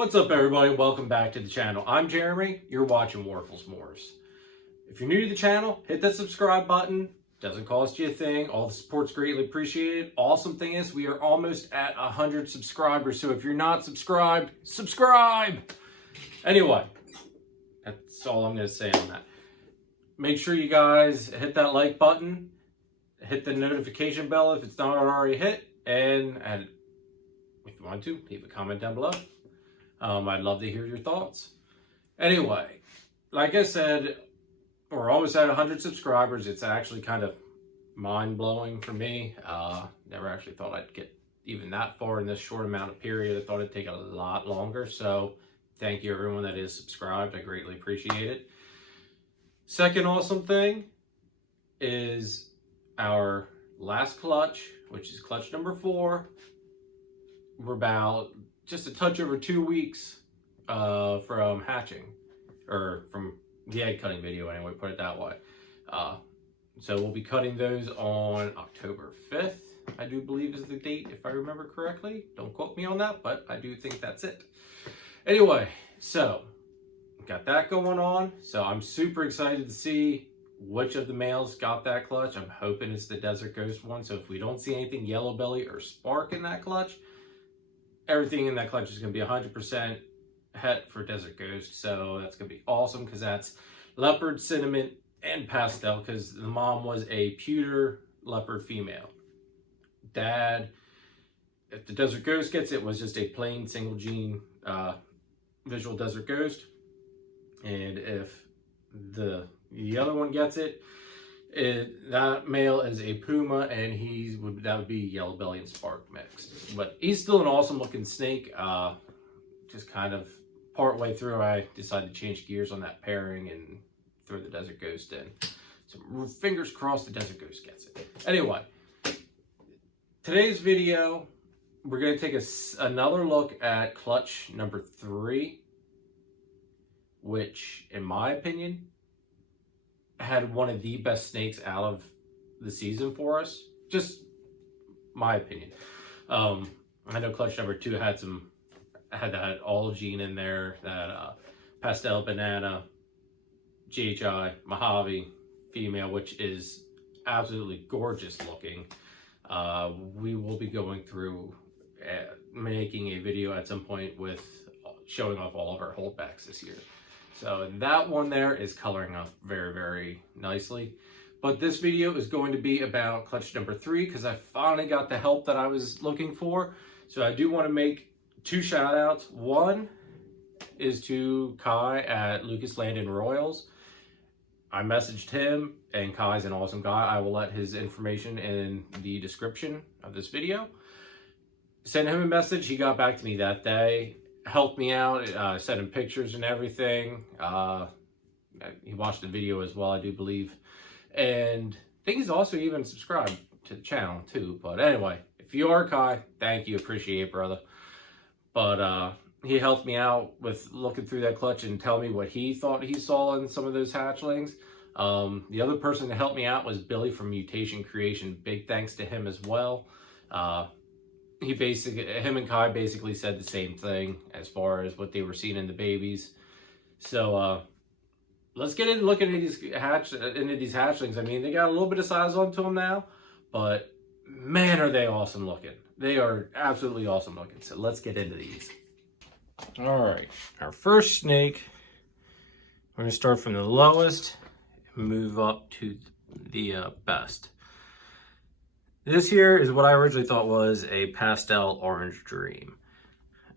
What's up, everybody? Welcome back to the channel. I'm Jeremy. You're watching Morphs. If you're new to the channel, hit that subscribe button. Doesn't cost you a thing. All the support's greatly appreciated. Awesome thing is we are almost at 100 subscribers. So if you're not subscribed, subscribe. Anyway, that's all I'm going to say on that. Make sure you guys hit that like button. Hit the notification bell if it's not already hit. And if you want to, leave a comment down below. I'd love to hear your thoughts. Anyway, like I said, we're almost at 100 subscribers. It's actually kind of mind-blowing for me. Never actually thought I'd get even that far in this short amount of period. I thought it'd take a lot longer. So thank you everyone that is subscribed. I greatly appreciate it. Second awesome thing is our last clutch, which is clutch number 4. We're about just a touch over 2 weeks from hatching, or from the egg cutting video anyway, put it that way. So we'll be cutting those on October 5th, I do believe is the date, if I remember correctly. Don't quote me on that, but I do think that's it. Anyway, so got that going on. So I'm super excited to see which of the males got that clutch. I'm hoping it's the Desert Ghost one. So if we don't see anything yellow belly or spark in that clutch, everything in that clutch is going to be 100% het for Desert Ghost. So that's going to be awesome because that's leopard, cinnamon, and pastel, because the mom was a pewter leopard female. Dad, if the Desert Ghost gets it, was just a plain single gene visual Desert Ghost. And if the other one gets it, that male is a puma, and that would be yellow belly and spark mixed. But he's still an awesome looking snake. Just kind of part way through, I decided to change gears on that pairing and throw the Desert Ghost in. So fingers crossed the Desert Ghost gets it. Anyway, today's video, we're going to take another look at clutch number 3, which in my opinion had one of the best snakes out of the season for us. Just my opinion. I know clutch number 2 had that all gene in there, that pastel banana, GHI, Mojave female, which is absolutely gorgeous looking. We will be going through making a video at some point with showing off all of our holdbacks this year. So that one there is coloring up very, very nicely. But this video is going to be about clutch number 3 because I finally got the help that I was looking for. So I do want to make 2 shout outs. One is to Kai at Lucas Landon Royals. I messaged him, and Kai's an awesome guy. I will let his information in the description of this video. Sent him a message. He got back to me that day. Helped me out, sent him pictures and everything. He watched the video as well, I do believe. And I think he's also even subscribed to the channel too. But anyway, if you are Kai, thank you, appreciate it, brother. But he helped me out with looking through that clutch and tell me what he thought he saw in some of those hatchlings. The other person that helped me out was Billy from Mutation Creation. Big thanks to him as well. Him and Kai basically said the same thing as far as what they were seeing in the babies. So let's get into looking at these hatchlings. I mean, they got a little bit of size onto them now, but man, are they awesome looking. They are absolutely awesome looking. So let's get into these. All right, our first snake, we're going to start from the lowest and move up to the best. This here is what I originally thought was a pastel orange dream.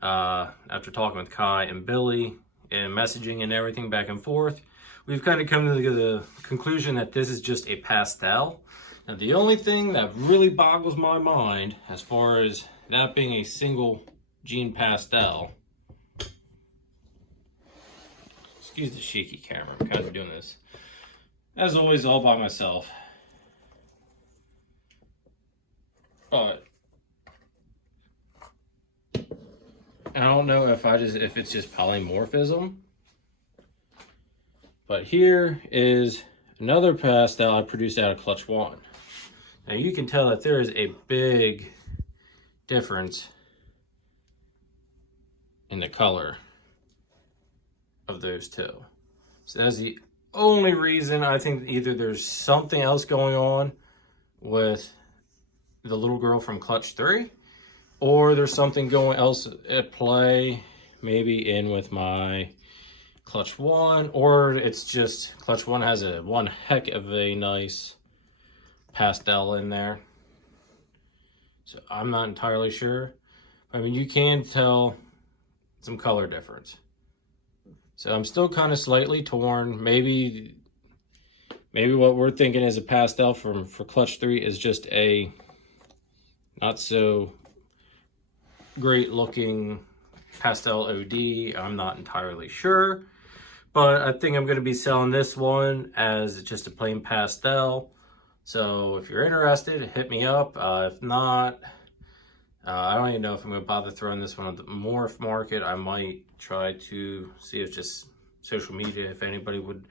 After talking with Kai and Billy and messaging and everything back and forth, we've kind of come to the conclusion that this is just a pastel. Now, the only thing that really boggles my mind as far as that being a single gene pastel, excuse the shaky camera, I'm kind of doing this as always all by myself. But I don't know if it's just polymorphism. But here is another pastel I produced out of clutch 1. Now you can tell that there is a big difference in the color of those two. So that's the only reason. I think either there's something else going on with the little girl from Clutch 3, or there's something going else at play, maybe in with my Clutch 1, or it's just Clutch 1 has one heck of a nice pastel in there. So I'm not entirely sure. I mean, you can tell some color difference. So I'm still kind of slightly torn. Maybe what we're thinking is a pastel for Clutch 3 is just a not so great looking pastel OD. I'm not entirely sure. But I think I'm going to be selling this one as just a plain pastel. So if you're interested, hit me up. If not, I don't even know if I'm going to bother throwing this one on the Morph market. I might try to see if just social media, if anybody would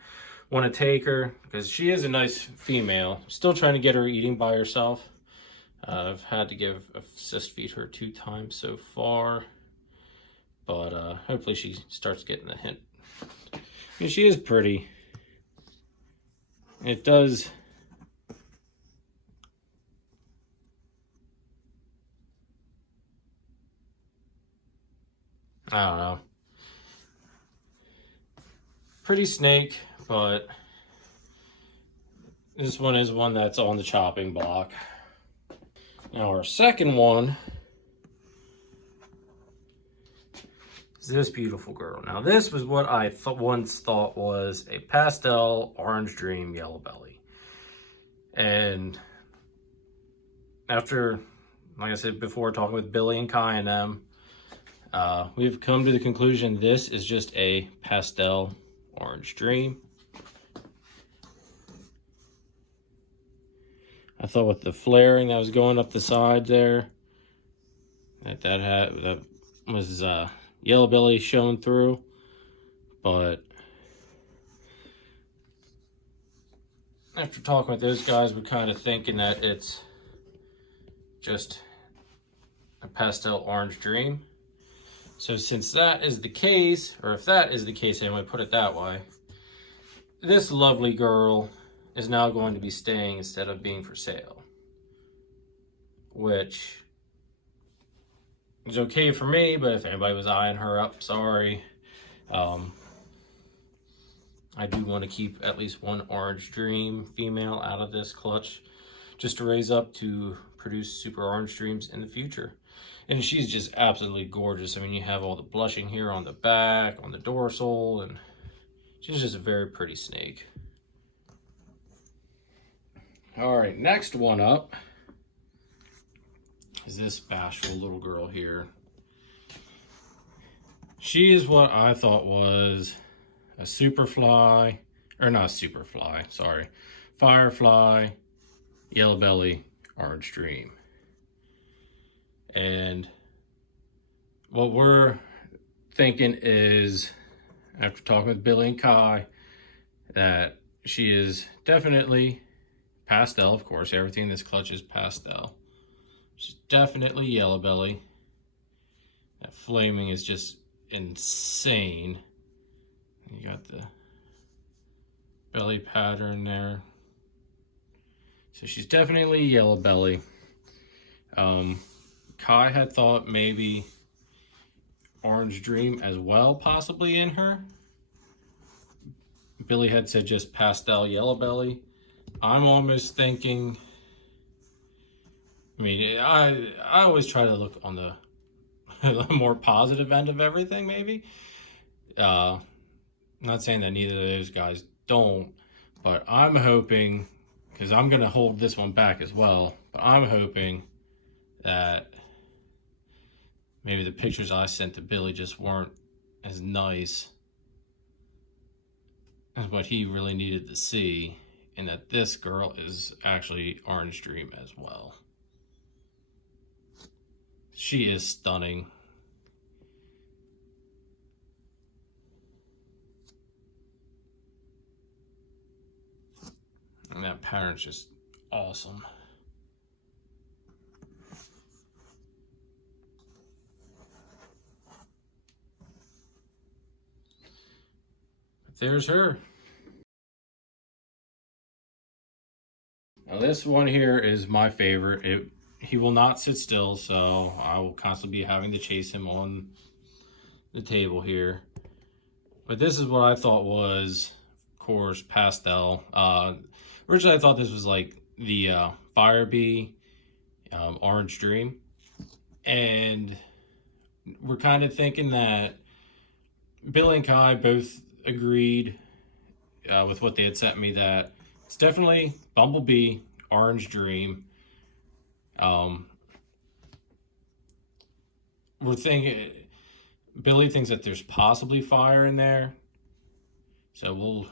want to take her, because she is a nice female. Still trying to get her eating by herself. I've had to assist feed her 2 times so far, but hopefully she starts getting the hint. I mean, she is pretty. It does. I don't know. Pretty snake, but this one is one that's on the chopping block. Now our second one is this beautiful girl. Now this was what I once thought was a pastel orange dream yellow belly. And after, like I said before, talking with Billy and Kai and them, we've come to the conclusion this is just a pastel orange dream. I thought with the flaring that was going up the side there, that was yellow belly showing through, but after talking with those guys, we're kind of thinking that it's just a pastel orange dream. So since that is the case, or if that is the case, anyway, put it that way, this lovely girl is now going to be staying instead of being for sale, which is okay for me, but if anybody was eyeing her up, sorry. I do want to keep at least one orange dream female out of this clutch, just to raise up to produce super orange dreams in the future. And she's just absolutely gorgeous. I mean, you have all the blushing here on the back, on the dorsal, and she's just a very pretty snake. All right, next one up is this bashful little girl here. She is what I thought was a superfly, or not superfly, sorry, firefly, yellow belly, orange dream. And what we're thinking is, after talking with Billy and Kai, that she is definitely pastel. Of course, everything in this clutch is pastel. She's definitely yellow belly. That flaming is just insane. You got the belly pattern there. So she's definitely yellow belly. Kai had thought maybe orange dream as well, possibly in her. Billy had said just pastel yellow belly. I'm almost thinking, I mean, I always try to look on the more positive end of everything, maybe. Not saying that neither of those guys don't, but I'm hoping, because I'm going to hold this one back as well, but I'm hoping that maybe the pictures I sent to Billy just weren't as nice as what he really needed to see, and that this girl is actually orange dream as well. She is stunning. And that pattern's just awesome. there's her. Now this one here is my favorite. He will not sit still, so I will constantly be having to chase him on the table here. But this is what I thought was, of course, pastel. Originally I thought this was like the Fire Bee Orange Dream. And we're kind of thinking that Billy and Kai both agreed with what they had sent me that it's definitely Bumblebee Orange Dream. We're thinking Billy thinks that there's possibly fire in there, so we'll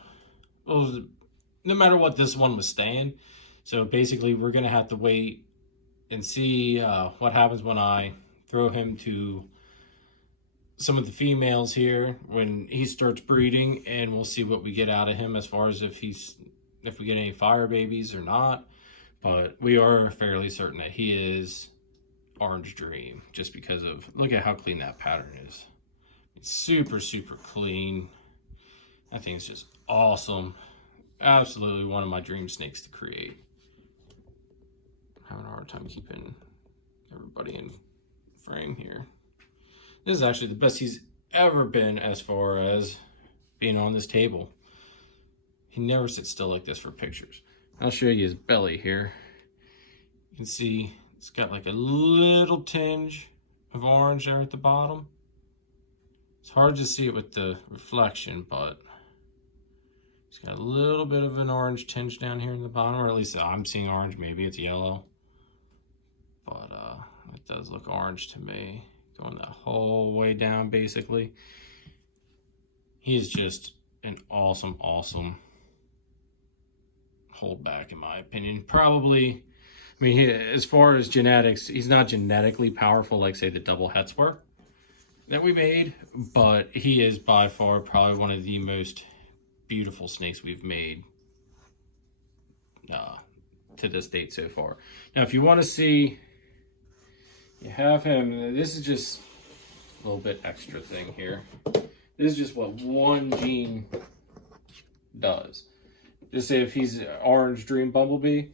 no matter what, this one was staying. So basically, we're gonna have to wait and see what happens when I throw him to some of the females here when he starts breeding, and we'll see what we get out of him as far as if we get any fire babies or not. But we are fairly certain that he is Orange Dream, just because of, look at how clean that pattern is. It's super, super clean. I think it's just awesome. Absolutely one of my dream snakes to create. I'm having a hard time keeping everybody in frame here. This is actually the best he's ever been as far as being on this table. He never sits still like this for pictures. I'll show you his belly here. You can see it's got like a little tinge of orange there at the bottom. It's hard to see it with the reflection, but it's got a little bit of an orange tinge down here in the bottom, or at least I'm seeing orange. Maybe it's yellow, but it does look orange to me. Going that whole way down, basically. He's just an awesome, awesome holdback, in my opinion. Probably, I mean, as far as genetics, he's not genetically powerful like, say, the double hets were that we made, but he is by far probably one of the most beautiful snakes we've made to this date so far. Now, if you want to see, you have him. This is just a little bit extra thing here. This is just what one gene does. Just say if he's Orange Dream Bumblebee.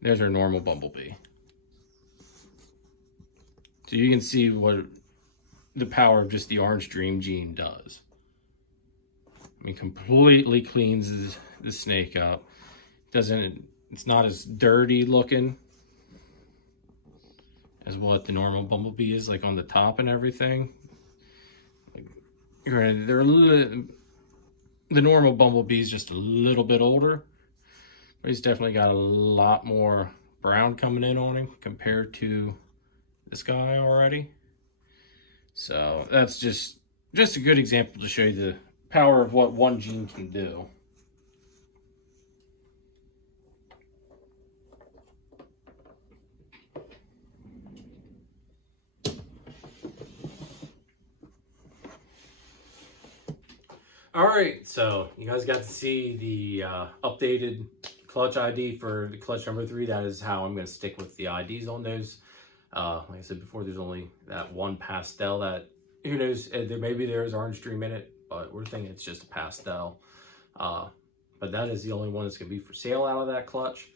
There's our normal Bumblebee. So you can see what the power of just the Orange Dream gene does. I mean, completely cleans the snake up. It's not as dirty looking as what the normal Bumblebee is, like on the top and everything. Like, granted, the normal Bumblebee is just a little bit older, but he's definitely got a lot more brown coming in on him compared to this guy already. So that's just a good example to show you the power of what one gene can do. All right, so you guys got to see the updated clutch ID for the clutch number 3. That is how I'm going to stick with the IDs on those. Like I said before, there's only that one pastel that, who knows, maybe there's Orange Dream in it, but we're thinking it's just a pastel. But that is the only one that's going to be for sale out of that clutch.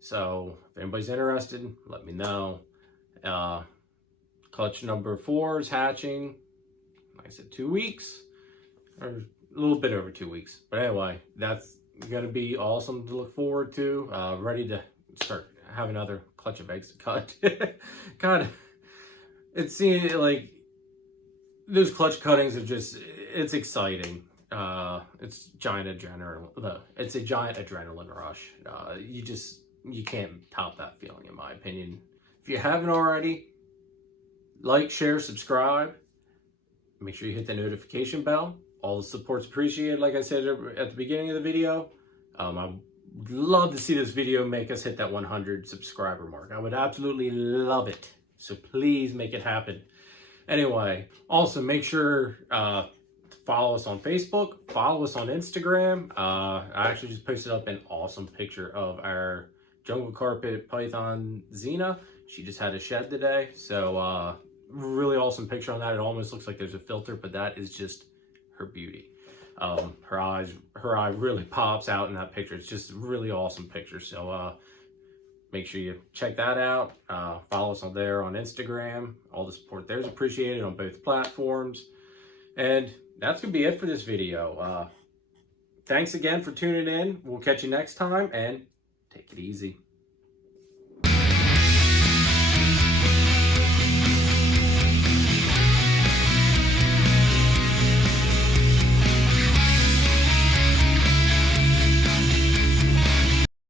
So if anybody's interested, let me know. Clutch number 4 is hatching, like I said, 2 weeks, or a little bit over 2 weeks. But anyway, that's going to be awesome to look forward to. Ready to start having another clutch of eggs to cut. Kind of, it's seeing like those clutch cuttings are just, it's exciting. It's giant adrenaline. It's a giant adrenaline rush. You can't top that feeling, in my opinion. If you haven't already, like, share, subscribe. Make sure you hit the notification bell. All the support's appreciated, like I said at the beginning of the video. I would love to see this video make us hit that 100 subscriber mark. I would absolutely love it. So please make it happen. Anyway, also make sure to follow us on Facebook, follow us on Instagram. I actually just posted up an awesome picture of our jungle carpet python Xena. She just had a shed today, so really awesome picture on that. It almost looks like there's a filter, but that is just her beauty. Her eye really pops out in that picture. It's just a really awesome picture. So make sure you check that out. Follow us on Instagram. All the support there is appreciated on both platforms. And that's gonna be it for this video. Thanks again for tuning in. We'll catch you next time, and take it easy.